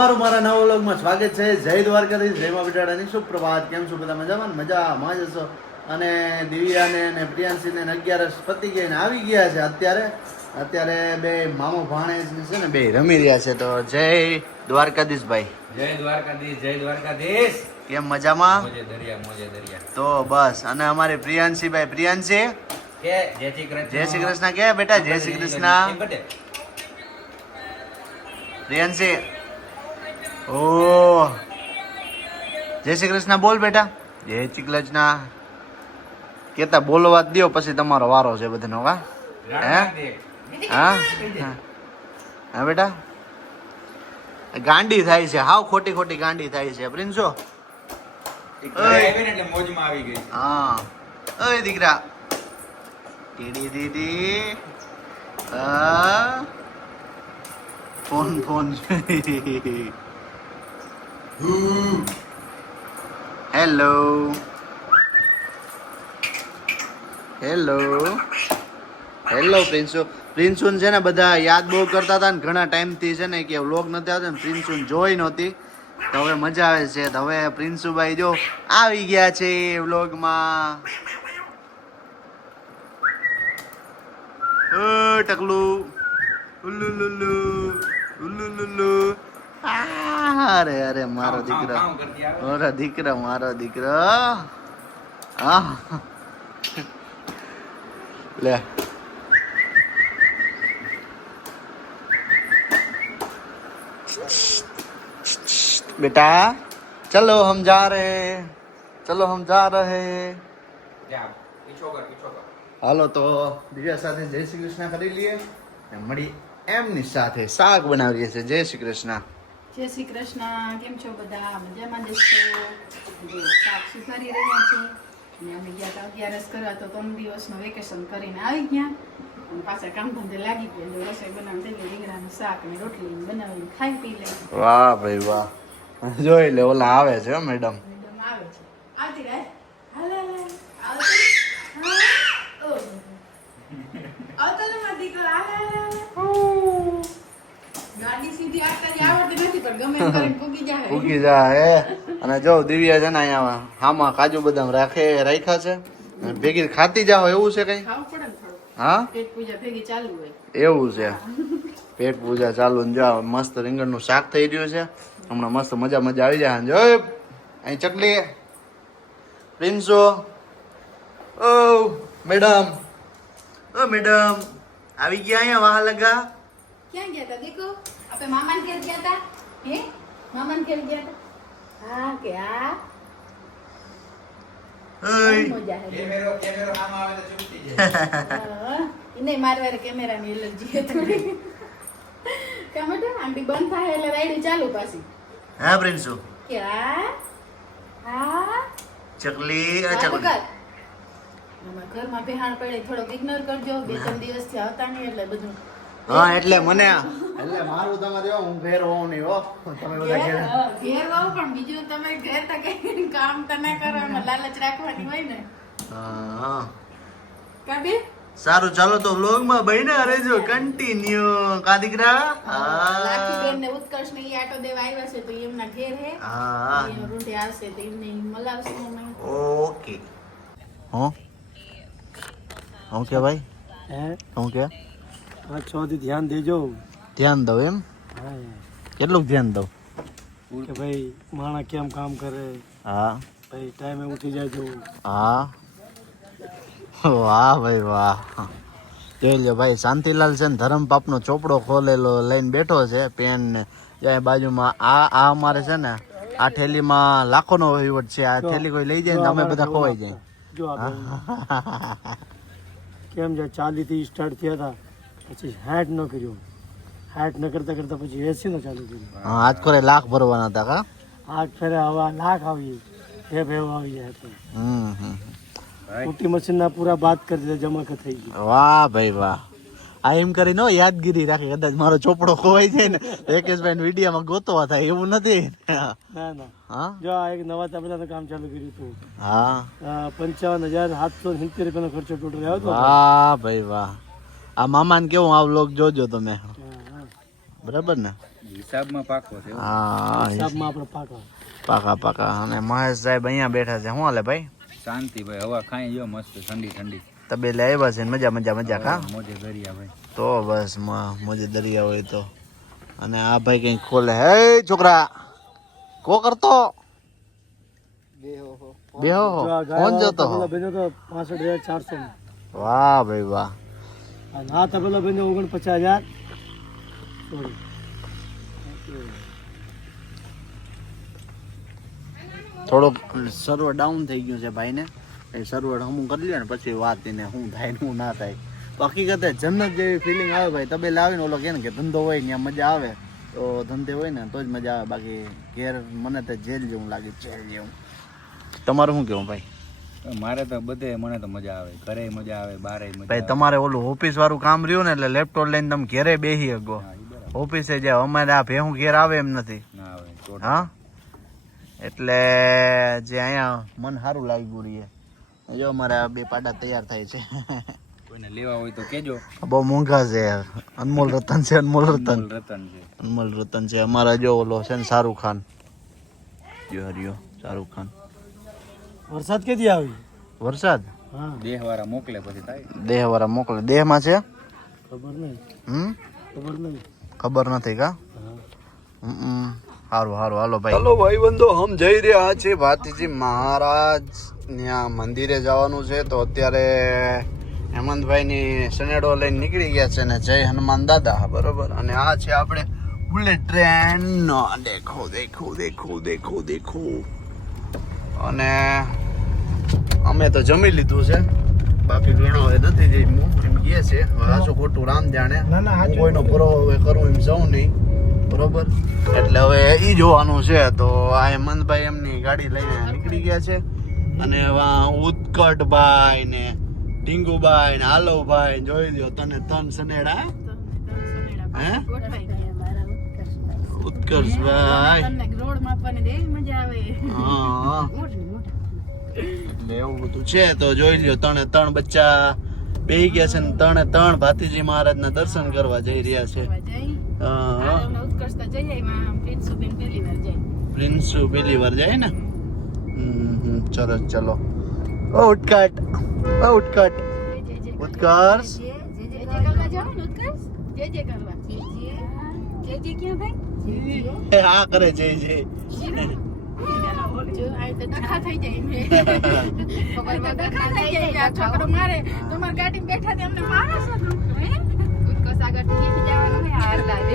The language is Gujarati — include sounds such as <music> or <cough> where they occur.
તમારું મારા નવો વ્લોગમાં સ્વાગત છે. જય દ્વારકાધીશ જય મા બેટાડાની. સુપ્રભાત કેમ છો બધા મજામાં? મજામાં જ હશો. અને દિવ્યાને ને પ્રિયાંશીને અગિયારસ પતી ગઈ ને આવી ગયા છે અત્યારે. અત્યારે બે મામો ભાણે છે ને બે રમી રહ્યા છે. તો જય દ્વારકાધીશ ભાઈ. જય દ્વારકાધીશ જય દ્વારકાધીશ. કેમ મજામાં? મોજે દરિયા મોજે દરિયા. તો બસ. અને અમારે પ્રિયાંશી ભાઈ પ્રિયાંશી? કે? જય શ્રી કૃષ્ણ. જય શ્રી કૃષ્ણ કે બેટા? જય શ્રી કૃષ્ણ. પ્રિયાંશી ઓ જય શ્રી કૃષ્ણ બોલ બેટા. જય શ્રી કૃષ્ણ. કેતા બોલવા દો દ્યો પછી તમારો વારો છે બધાનો વા હે? હા? હા. બેટા. ગાંડી થાય છે હાવ ખોટી ખોટી ગાંડી થાય છે પ્રિન્સો. મોજમાં આવી ગઈ. હા. ઓય દીકરા. ટીડી દીદી phone phone. Hello hello hello Prinsu પ્રિન્સુન છે ને બધા યાદ બહુ કરતા હતા ને ઘણા ટાઈમથી છે ને કે વ્લોગ નથી આવતો ને પ્રિન્સુન જોઈ નહોતી. તો હવે મજા આવે છે. તો હવે પ્રિન્સુભાઈ જો આવી ગયા છે વ્લોગમાં ટકલું. ઉલ્લુ લુલ્લુ ઉલ્લુલુલુ આ, અરે અરે મારો ખાઉં, દીકરો ખાઉં કરતી આવે. મારો દીકરો મારો દીકરો હા લે बेटा चलो हम जा रहे हैं चलो हम जा रहे हैं જા, પીછો કર, પીછો કર. હાલો તો દિવ્યા સાથે જય શ્રી કૃષ્ણ કરી લઈએ ને મળી એમની સાથે શાક બનાવીએ છીએ જય શ્રી કૃષ્ણ જય શ્રી કૃષ્ણ. કેમ છો બધા? મજામાં જશો શાક સુધારી રહ્યા છે. અને અમે ગયા હતા અગિયારસ કરવા તો ત્રણ દિવસનું વેકેશન કરીને આવી ગયા. અને પાછા કામ ધંધે લાગી ગયા. જો રસોઈ બનાવી થઈ ગઈ રીંગણાનું શાક ને રોટલી બનાવીને ખાઈ પી લે વાહ ભાઈ વાહ. જોઈ લે ઓલા આવે છે મેડમ. મેડમ આવે છે. આવતી રહે. હાલે હાલે આવતી હા? ઓ આવતો ને મારો દીકરો. હાલે હાલે ગાડી સીધી આવતા જ જાય જા હે. અને જો દિવ્યા છે ને અહીંયા હામાં કાજુ બદામ રાખે રાખ્યા છે. ભેગી ખાતી જાઓ એવું છે કઈ? હા? ભેગી એવું છે. પેટ પૂજા ચાલુ ને જો આ મસ્ત રીંગણનું શાક થઈ રહ્યું છે. હમણાં મસ્ત મજા મજા આવી જાય. જો અહીં ચકલી પ્રિન્સો. ઓ મેડમ. ઓ મેડમ. આવી ગયા અહીંયા વાહ લગા ક્યાં ગયા હતા દેખો આપણે મામાને ઘેર ગયા હતા હે? મામાને ઘેર ગયા હતા હા કે હા કેમેરો કેમેરાની એલર્જી કાં બેટા આંટી બંધ થાય એટલે રાઈડ ચાલુ પાછી. હા પ્રિન્સુ. કે હા? ચકલી અ ચકલી. ઘરમાં બેહાણ પડે થોડોક ઇગ્નોર કરજો. બે ત્રણ દિવસથી આવતા નહીં એટલે બધું હા એટલે મને એટલે મારું તમે દેવો હું ઘેર હોઉં નહીં હો. તમે બધા ઘેર ઘેર હોઉં પણ બીજું તમે ઘેર તો કઈ કામ તો ના કરો એમાં લાલચ રાખવાની હોય ને. હા કાબી? સારું ચાલો તો વ્લોગમાં બન્યા રહેજો કન્ટિન્યુ કા દીકરા? લાખી બેન ને ઉત્કર્ષ ને ઈ આટો દેવા આવ્યા છે તો એમના ઘેર હે. હા રૂંઢે આવશે તો એમને મલાવશે મને ઓકે. હું? હું કે ભાઈ? હે? હું કે? પાંચ છ ધ્યાન દેજો. ધ્યાન દઉં એમ? હા કેટલું ધ્યાન દઉં? કે ભાઈ માણસ કેમ કામ કરે? હા. ભાઈ ટાઈમે ઉઠી જાજો. હા. વાહ ભાઈ વાહ. જોઈ લો ભાઈ શાંતિલાલ છે ને ધરમ પાપનો ચોપડો ખોલેલો લઈને બેઠો છે પેન ને ત્યાં બાજુમાં આ આ અમારે છે ને આ થેલીમાં લાખોનો વહીવટ છે આ થેલી કોઈ લઈ જાય ને અમે બધા ખોવાઈ જાય. <laughs> કેમ છે? ચાલી થી સ્ટાર્ટ થયા હતા પછી હાટ ન કર્યો. હાટ ન કરતા કરતા પછી એસી નો ચાલુ કર્યું. હા આજ કરે લાખ ભરવાના હતા કા? આજ ફેરે હવા લાખ આવી. એ ભેવ આવી જાય તો. મોટી મશીન ના પૂરા બાદ કરી દીધા જમા થઈ ગયું. વાહ ભાઈ વાહ. આ એમ કરીને નો યાદગીરી રાખે કદાચ મારો ચોપડો ખોવાઈ જાય ને રેકેશભાઈ વિડીયામાં ગોતવા થાય એવું નથી. ના ના. હા? જો આ એક નવા તાપડાનું કામ ચાલુ કર્યું હતું. હા. પંચાવન હજાર સાતસો સિત્તેર રૂપિયાનો ખર્ચો ટોટલ આવ્યો હતો. વાહ ભાઈ વાહ. આ મામાને કેવું આ વ્લોગ જોજો તમે. બરાબર ને? હિસાબમાં પાકો છે હા હિસાબમાં આપણે પાકા. પાકા પાકા. અને મહેશ સાહેબ અહીંયા બેઠા છે. શું હાલે ભાઈ? શાંતિ ભાઈ હવા ખાઈ જો મસ્ત ઠંડી ઠંડી. તબેલે આવ્યા છે ને? મજા મજા મજા ખા મોજે દરિયા ભાઈ. તો બસ મ- મોજે દરિયા હોય તો. અને આ ભાઈ કઈ ખોલે. હે છોકરા કો કરતો? બેહો ફોન જોતો. તો વાહ ભાઈ વાહ. અને આ તબેલા બન્યો ઓગણપચાસ હજાર. સોરી થોડોક સર્વર ડાઉન થઈ ગયું છે ભાઈને. એ સર્વર હમું કરી લે ને પછી વાત એને શું થાય ને શું ના થાય. તો હકીકતે જન્નત જેવી ફિલિંગ આવે ભાઈ. તબેલા આવે ને ઓલો કે ને કે ધંધો હોય ત્યાં મજા આવે તો ધંધે હોય ને તો જ મજા આવે. બાકી ઘેર મને તો જેલ જેવું લાગે જેલ જેવું. તમારું શું કેવું ભાઈ? મારે તો બધે મને તો મજા આવે. ઘરે મજા આવે બારે મજા ભાઈ તમારે ઓલું ઓફિસ વાળું કામ રહ્યું ને એટલે લેપટોપ લઈને તમે ઘેરે બેસી શકો. ઓફિસે જાય અમારે આ ભેહું ઘેર આવે એમ નથી. હા? એટલે જે અહીંયા મન સારું લાગ્યું રહીએ જો અમારે આ બે પાડા તૈયાર થાય છે. કોઈને લેવા હોય તો કેજો. બહુ મોંઘા છે અનમોલ રતન છે અનમોલ રતન. રતન છે. અનમોલ રતન છે. અમારા જો ઓલો છે ને શાહરુખ ખાન. જો હરિયો શાહરુખ ખાન. વરસાદ કેથી આવી? વરસાદ? હા. દેહ વાળા મોકલે પછી થાય. દેહ વાળા મોકલે. દેહમાં છે? ખબર નહીં. હમ? ખબર નહીં. ખબર નથી કા? સારું સારું હાલો ભાઈ. હાલો ભાઈ બંધો હમ જઈ રહ્યા છે ભાતીજી મહારાજ. ત્યાં મંદિરે જવાનું છે તો અત્યારે હેમંતભાઈ ની સનેડો લઈને નીકળી ગયા છે ને જય હનુમાન દાદા. બરોબર. અને આ છે આપણે બુલેટ ટ્રેન. દેખો દેખો દેખો દેખો દેખો. અને અમે તો જમી લીધું છે. બાકી ઘણો હવે નથી જમ્યું એમ કહે છે. હાચું ખોટું રામ જાણે. ના, ના, હું કોઈનો પૂરો હવે કરું એમ જાઉં નહીં. બરોબર? એટલે હવે એ જોવાનું છે. તો આ હેમંતભાઈ એમની ગાડી લઈને નીકળી ગયા છે. અને ઉત્કટભાઈ ને ટીંગુભાઈ ને હાલોભાઈ જોઈ લ્યો તને તન સનેડા હે? ઉત્કર્ષભાઈ. રોડ માપવાની દે મજા આવે. હા એટલે એવું બધું છે. તો જોઈ લ્યો ત્રણે ત્રણ બચ્ચા બે ગયા છે ને ત્રણે ત્રણ ભાતીજી મહારાજના દર્શન કરવા જઈ રહ્યા છે. આ પ્રિન્સુ પેલી વાર જાય ને? હમ હમ, ચલો ચલો. ઓ ઉટકટ ઓ ઉટકટ ઉત્કર્ષ. જે જે કરવા જાવ ને ઉત્કર્ષ? જે જે જે જે ક્યાં ભાઈ? હા કરે જય જય. જો આ તો ડખા થઈ જાય ખબર <laughs> ડખા થઈ જાય આ છોકરો મારે. તમારી ગાડી બેઠા તે અમને મારે છે હે? ઉત્કર્ષ આગળ જવાનું હે લાગે.